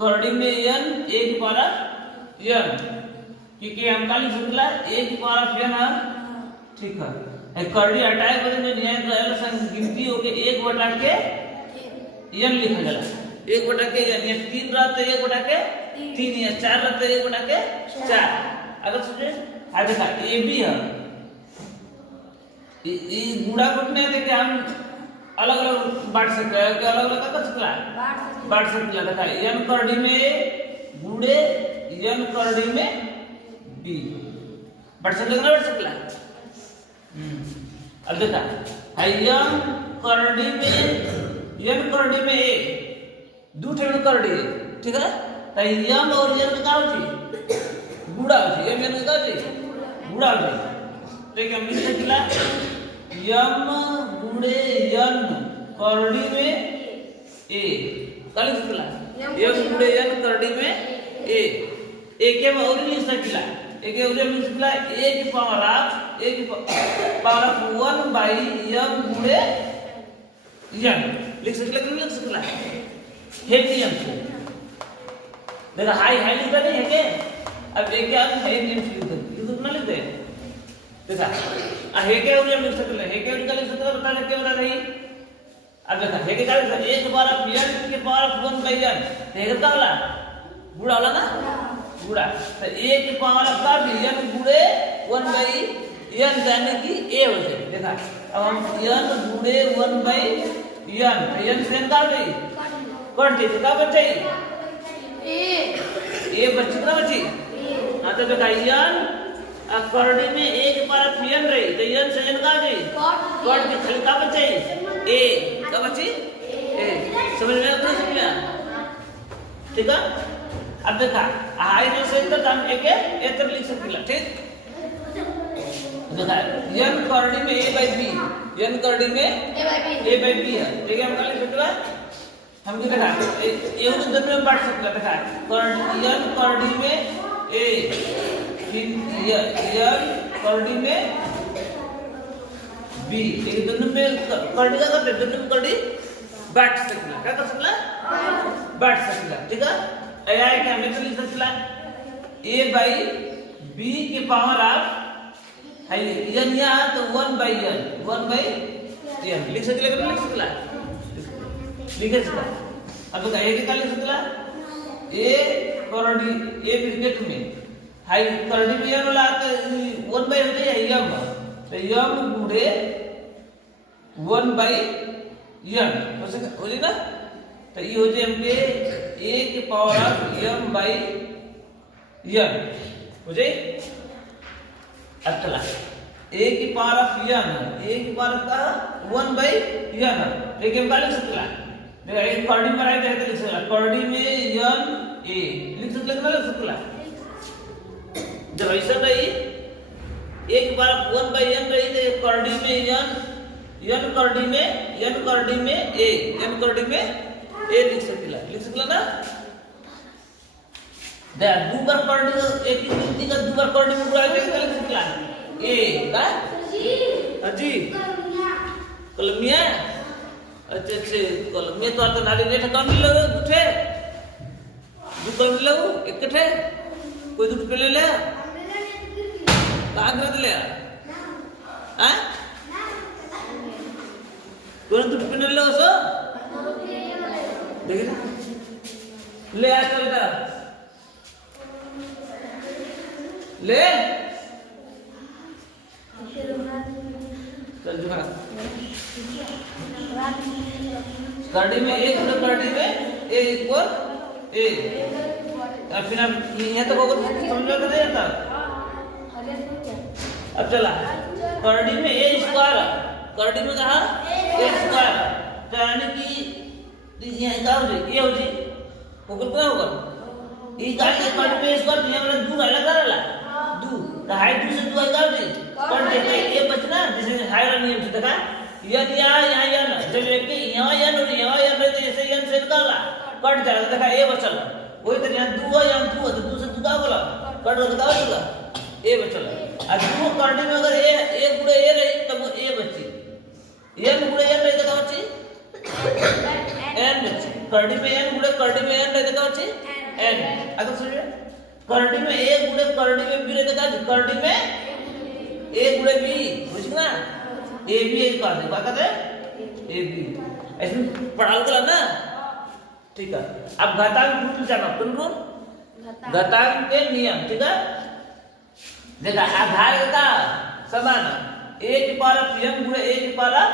करड़ी में n a की power n, क्योंकि हम का लिख सकला a की पावर n है, ठीक है। करड़ी हटाए बदे में न्याय रहला संग गिनती हो के 1 बटा के n लिखा जाला, 1 बटा के n, ये 3 रहते 1 बटा के 3, या 4 रहते 1 बटा के 4। अगर सोचे आ देखा a b है, ये गुणा करने थे कि हम अलग अलग बांट सकते हैं, कि अलग अलग कर सकला बांट सकला। देखा n करड़ी में a गुणे n करड़ी में b बांट सकला ना, बांट सकला। अब देखा n करड़ी में a दो ठे करड़ी है, ठीक है। तो n और n का होची गुणा होची, m n का होची गुणा होची, तो क्या मिल सकला m गुणे n करड़ी में a काली सकला, m गुणे n करड़ी में a, a के में और लिख सकला, a के और लिख सकला a की पावर ऑफ 1 बाई m गुणे n लिख सकला कि नहीं लिख सकला है नियम से। देखा हाई हाई लिखा नहीं है के, अब एक क्या है नियम से लिख दे, ना लिख दे। देखा हे के और लिख सकला, हे के और का लिख सकला, बता ले के बता रही। अब देखा हे के का लिख 1 बार ऑफ n के पावर ऑफ 1 बाई n, हे का होला गुणा होला ना, गुणा। तो a की पावर ऑफ का n गुणे 1 बाई n यानी कि a हो जाए। देखा अब हम n गुणे 1 बाई n से का गई कट दे, का बचे a बची ना बची। हां तो देखा n करड़ी में a के पावर n रही, तो n से n का गई कट के खाली का बचे a, का बची a। समझ में आता है, ठीक है। अब देखा हाई जो से तो हम एक ए तरह लिख सकते, ठीक। देखा n करड़ी में a बाई b, n करड़ी में a बाई b है, ठीक है। हम का लिख सकते हैं, हम देखा ये उस दोनों में बांट सकते हैं। देखा n करड़ी में a, n करड़ी में b, ये दोनों में करड़ी का करते दोनों में करड़ी बांट सकला, क्या कर सकला बांट सकला, ठीक है। ऐसा है कि हमें तो लिख सकला a बाई b के पावर ऑफ है n, यहाँ तो 1 बाई n लिख सकला कि नहीं लिख सकला, लिखे सकला। अब तो ए के का लिख सकला a करड़ी a ब्रैकेट में हाई करड़ी में n वाला तो 1 बाई हो जाए m, तो m गुणे 1 बाई n हो जाए ना। तो ये हो जाए हमके a के power of m by n हो जाए। अब चला a की पावर ऑफ n, a की पावर ऑफ का 1 बाई n, लेकिन का लिख सकला। देखा एक करड़ी में आए तो लिख सकला करड़ी में n a लिख सकला कि ना लिख सकला। जब ऐसा रही एक बार 1 बाई n रही तो करड़ी में n करड़ी में a, n करड़ी में a लिख सकला ना। दे दो बार करड़ी एक की गिनती का दो बार करड़ी में गुणा करके लिख सकला a का जी कलमिया। अच्छा कलमिया तो नाली लेट कौन ले उठे दो कलम ले एक ठे कोई दूध पे ले ले कहां खरीद ले हैं, कौन दूध पे ले लो सो देख ले आ चल बेटा ले चल जुगा करड़ी में एक तो करड़ी में a इक्वल a। अब फिर हम ये तो को समझ में नहीं आता। अब चला करड़ी में a स्क्वायर, करड़ी में कहा a स्क्वायर, तो यानी कि ये का हो जाए ये हो जाए ऊपर क्या होगा ये का करड़ी में a स्क्वायर ये वाला 2 अलग करला 2 तो हाइट 2 से 2 का हो जाए कट देते ये बचना जैसे हायर नियम से देखा यदि यहाँ n जब एक यहाँ n और यहाँ n रहते ऐसे n से निकाला कट जाएगा। देखा a बचल वही तो यहाँ 2 है यहाँ 2 है तो 2 से 2 का बोला कट हो का बोला a बचल। और 2 करड़ी में अगर a गुणे a रही तब a बची, n गुणे n रही तो का बची n बची। करडी में n गुणे करडी में n रहते का होची n अगर समझे करडी में a गुणे करडी में b रहते का करडी में a गुणे b बुझी ना a b एक कर दे क्या कहते हैं a b ऐसे पढ़ाल करा ना ठीक है अब घातांक रूल जाना कौन कौन घातांक के नियम ठीक है देखा आधार का समान a की पावर m गुणे a की पावर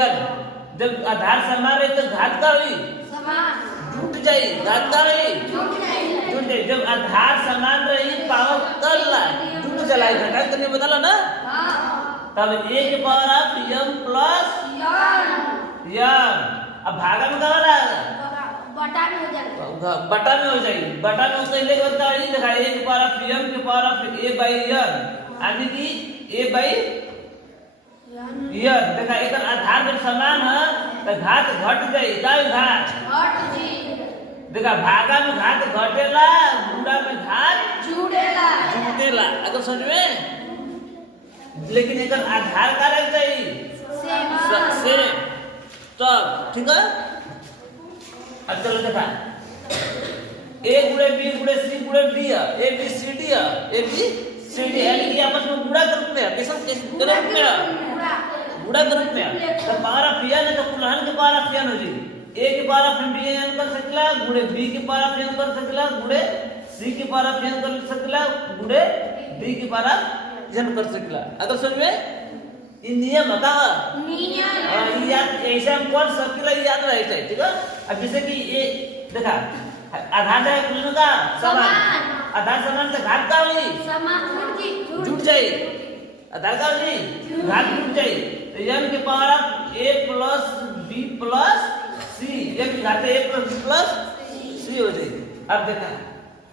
n जब आधार समान रहे तो घात का हुई समान जुट जाए घात का हुई जुट जाए जब आधार समान रही पावर कर ला जुट चला घटा करने बता लो ना तब a की power of m plus n अब भागा में कहाँ रहा बटा में हो जाएगा बटा में हो जाएगी बटा में उसका इलेक्ट करता है देखा a की पावर ऑफ m की power of a by n यानी कि a by n देखा एक आधार जब समान है तो घात घट जाए का घात हट जी देखा भागा में घात घटेला गुणा में घात जुड़ेला जुटेला अगर समझ में लेकिन एक आधार का रह चाहिए सेम तो ठीक है अब चलो देखा a गुणे b गुणे c गुणे d है a b c d है a b c d यानी कि आपस में गुणा के रूप में है कैसे ग्रुप में है गुणा के रूप में है तो पावर ऑफ n तो कुलहन के पावर ऑफ n हो जाएगी a की पावर ऑफ n कर सकला गुणे b की पावर ऑफ n कर सकला गुणे c की पावर ऑफ n कर सकला गुणे d की पावर ऑफ n कर सकला अगर समझ में इन नियम बताओ नियम याद ऐसे हम कौन सर्किल याद रहे चाहिए ठीक है अब जैसे कि ये देखा आधार है कुल का समान आधार समान से घात का हुई समान जुट जाए आधार का हुई घात जुट जाए तो n की power of a plus b plus c ये की घात a plus b plus c हो जाएगी अब देखा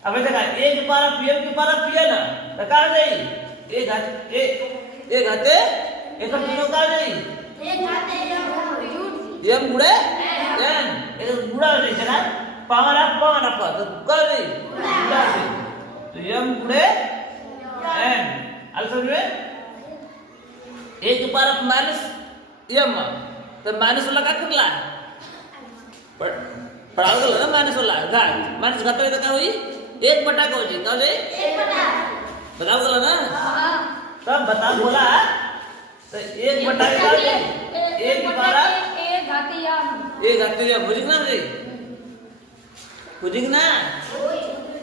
अब देखा a की पावर ऑफ m की पावर ऑफ n तो क्या हो जाएगी a घात एक तीनों का नहीं m गुणे n एक गुणा हो जाए ना पावर ऑफ तो कर नहीं गुणा से तो m गुणे n अलग में a की पावर ऑफ माइनस m तो माइनस वाला क्या करला पढ़ाओ गल ना माइनस वाला घात माइनस घात तो क्या हुई 1 बटा का हो जाए क्या हो जाए 1 बटा बताओ गल ना तब बता बोला तो 1 बटा का एक बारा एक घातीय बुझना रे बुझना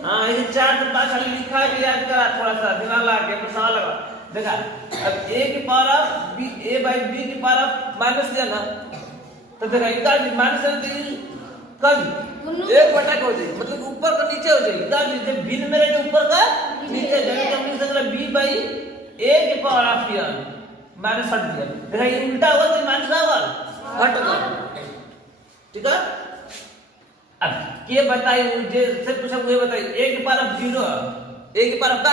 हां ये चार से पांच खाली लिखा है याद करा थोड़ा सा दिमाग लगा के सवाल लगा देखा अब a की power of b a by b की पावर ऑफ माइनस n तो देखा इनका माइनस n कल 1 बटा का हो जाए मतलब ऊपर का नीचे हो जाए इनका जब भिन्न में रहे ऊपर का नीचे जाए तो हम लिख सकते हैं b by a की पावर ऑफ n माइनस हट गया देखा ये उल्टा हुआ तो माइनस हुआ हट गया ठीक है अब के बताइए जे से पूछा वो बताइए a की पावर ऑफ 0 a की पावर का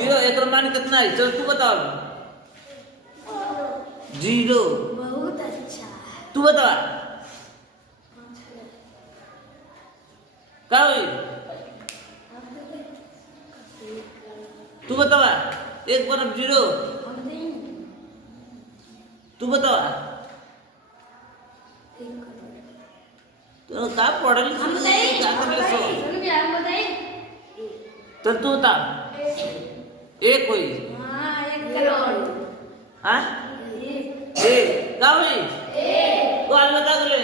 0 एक मान कितना है चल तू बता 0 बहुत अच्छा तू बता का हुई तू बता एक पावर ऑफ 0 तू बता तो का पढ़ल क्या करले सो तो तू बता एक होई हां 1 करोड़ हां एक का हुई तो आज बता दे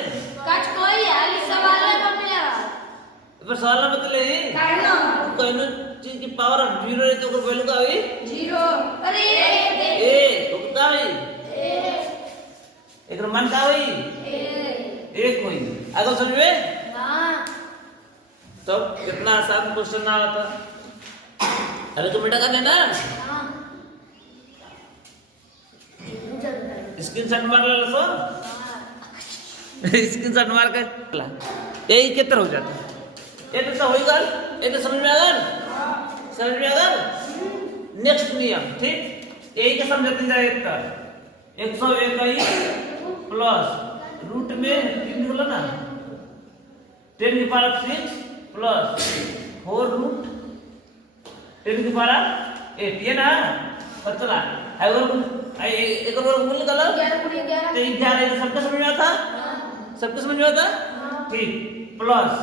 कच कोई आली सवाल है मम्मी पर सवाल ना बतले कानो कोई चीज की पावर ऑफ 0 है तो को वैल्यू का हुई 0 अरे ए तो का हुई एक मान का हुई एक हुई अगर समझ में हां तो कितना आसान क्वेश्चन ना होता अरे तो बेटा कर लेना हां स्क्रीनशॉट मार ले सो स्क्रीनशॉट मार के यही कितना हो जाता ये तो होई गल ये तो समझ में आ गल समझ में आ गल नेक्स्ट नियम ठीक यही के समझते जाए इतना 121 प्लस रूट में 3 बोला ना 10 की पावर 6 प्लस 4 रूट 10 की पावर 8 ये ना पता अगर एक और मूल्य गलत 11 तो 11 सबका समझ में आता सबका समझ में आता ठीक प्लस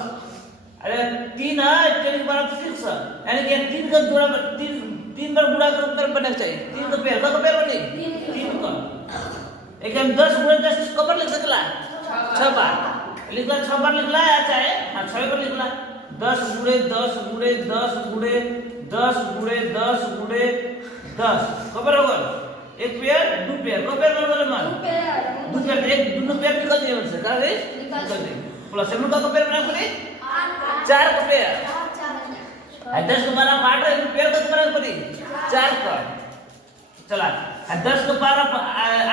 अरे 3 है 10 की पावर 6 यानी कि 3 का जोड़ा 3 बार गुणा कर उत्तर बनना चाहिए 3 का पेयर बने 3 का एक हम 10 गुणा 10 कब लिख सकला 6 बार लिखला 6 बार लिखला या चाहे हां 6 बार लिखला 10 गुणे 10 गुणे 10 गुणे 10 गुणे 10 गुणे 10 खबर होगा एक पेयर दो पेयर को पेयर बोले मान दो पेयर एक दोनों पेयर निकल जाए उनसे का रे निकल जाए प्लस हम का पेयर बना पड़े 4 का पेयर 10 को बना 8 है पेयर का बना पड़े 4 का चला 10 को पारा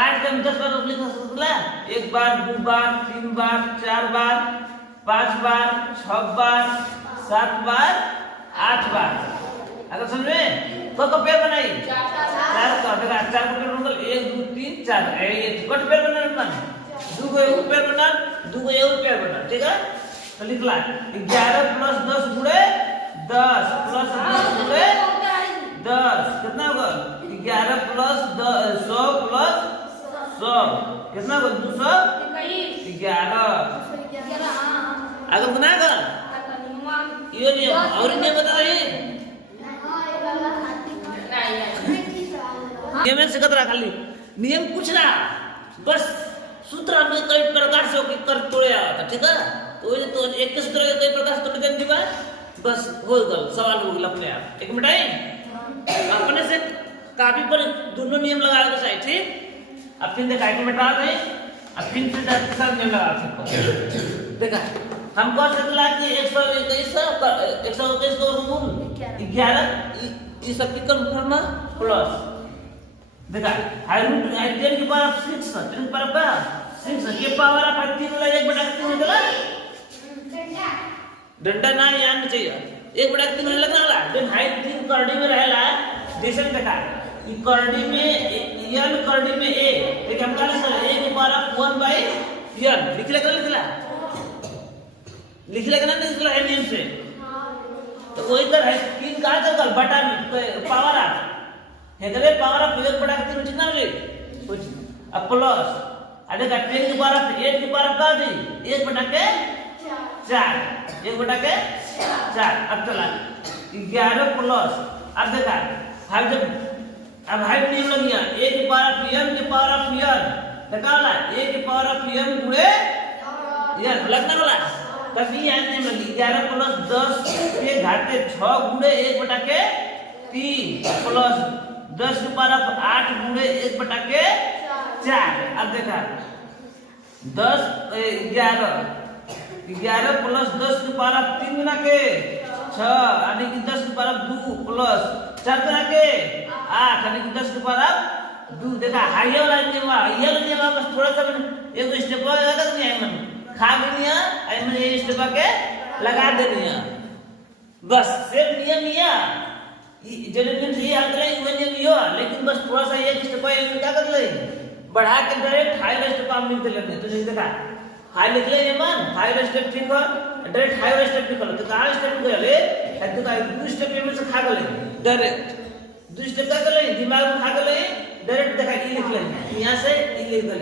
8 के 10 बार लिख सकला एक बार दो बार तीन बार चार बार 5 बार 6 बार 7 बार 8 बार अगर समझे तो पेयर बनाई 4 का देखा 4 का पेयर बनल 1 2 3 4 ये कट पेयर बनल मन दो को एक पेयर बनल दो को एक पेयर बनल ठीक है तो लिखला 11 प्लस 10 गुणे 10 प्लस 10 गुणे 10 कितना होगा 11 प्लस 100 प्लस 100 कितना होगा 200 11 अगर बना कर ये नियम और नियम बता रही नियम से कतरा खाली नियम कुछ ना बस सूत्र में कई प्रकार से कर तोड़े आता ठीक है तो एक के सूत्र कई प्रकार से तोड़ देने के बस हो गल सवाल हो गया अपने आप एक मिनट आई अपने से काफी पर दोनों नियम लगा के चाहिए ठीक अब फिर देखा एक मिनट आ गए अब फिर से दूसरा नियम लगा सकते देखा हम कह सकला कि 121 121 का वर्गमूल 11 ये सब की कन्फर्म प्लस देखा हाई रूट 10 की पावर 6 10 की पावर 6 के पावर ऑफ 3 वाला 1/3 हो गया डंडा ना याद चाहिए 1/3 होने लगना वाला देन हाई 3 करडी में रहेला जैसे देखा ई करडी में n करडी में a देखिए हम कहां से a की पावर ऑफ 1/n लिख ले ना निकला है नियम से तो वही तर है 3 कहां चल बटा पावर ऑफ है करे पावर ऑफ 1/3 कितना रे कुछ अब प्लस अरे का 10 की पावर ऑफ 8 की पावर ऑफ का दी 1/4 1/4 अब चला 11 प्लस अब देखा हम जब अब हाई नियम लग गया a की पावर ऑफ m की पावर ऑफ n देखा वाला a की पावर ऑफ m गुणे n लगना वाला तभी यहाँ नियम लगी 11 प्लस 10 के घाते 6 गुणे 1/3 प्लस 10 की पावर ऑफ 8 गुणे 1/4 अब देखा 10 11 प्लस 10 की पावर ऑफ 3 गुना के 6 यानी कि 10 की पावर ऑफ 2 प्लस 4 गुना के 8 यानी कि 10 की पावर ऑफ 2 देखा हाई वाला नियम ये नियम बस थोड़ा सा एक स्टेप लगा कर दिया है खा गनिया आई मैंने ये स्टेप के लगा दे दिया बस सिर्फ नियम ये जने दिन ये हाल करे वो नियम यो लेकिन बस थोड़ा सा एक स्टेप ये क्या कर ले बढ़ा के डायरेक्ट हाई स्टेप हम लिख लेते तो नहीं देखा हाई लिख ले मन हाई स्टेप ठीक हो डायरेक्ट हाई स्टेप लिख लो तो कहां स्टेप कर ले तो का दो स्टेप में से खा गले डायरेक्ट दो स्टेप का कर ले दिमाग में खा गले डायरेक्ट देखा ये लिख ले यहां से ये लिख ले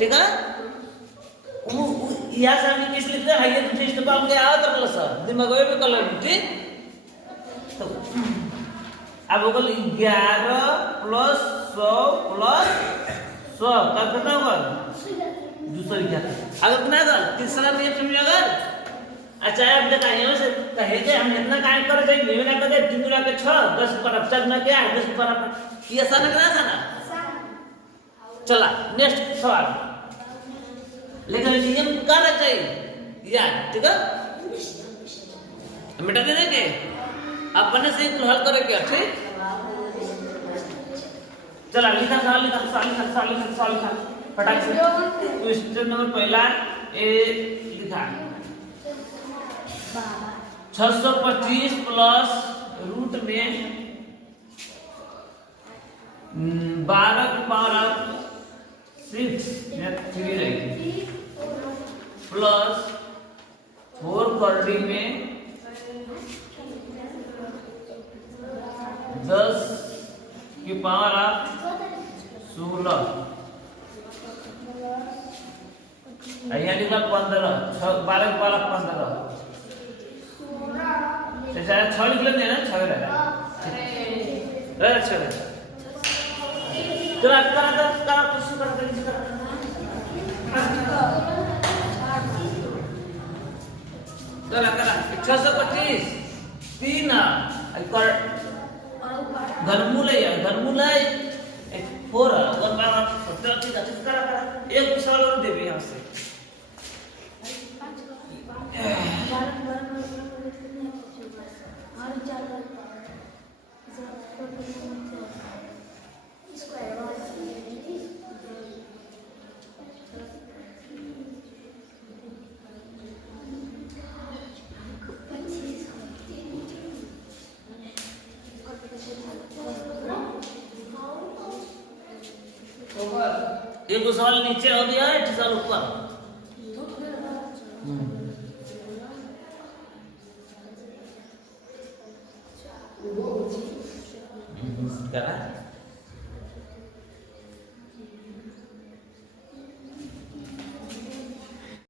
ठीक है या सामने किस लिखते हैं ये तो टेस्ट पाम के आ कर लो सर दिमाग में कलर ठीक तो अब होगा 11 प्लस 100 प्लस 100 तब कितना होगा 211 अगर कितना होगा तीसरा नियम समझ अगर अच्छा अब देखा यहां से कहे थे हम इतना काम कर जाए नहीं ना कर 3 गुना के 6 10 पर अब ना क्या 10 पर ये आसान है ना आसान चला नेक्स्ट सवाल लेकिन नियम क्या रहना चाहिए यार ठीक है मिटा देने के अपने से हल करे क्या ठीक चला लिखा सवाल फटाक से क्वेश्चन नंबर पहला ए लिखा 625 प्लस रूट में 12 की पावर ऑफ 6 या 3 रहेगी प्लस 4 करडी में 10 की पावर ऑफ 16 અહીંયા लिखला 15 12 12 15 त्याच्या 6 लिखलं नाही ना 6 राहिला राहिला 6 चला करा कसं करा चला करा 625 3 घनमूल है 4 1 बाय 1 करा एक सवाल और दे भी यहाँ से एक सवाल नीचे हो दिया है, 8 साल ऊपर करा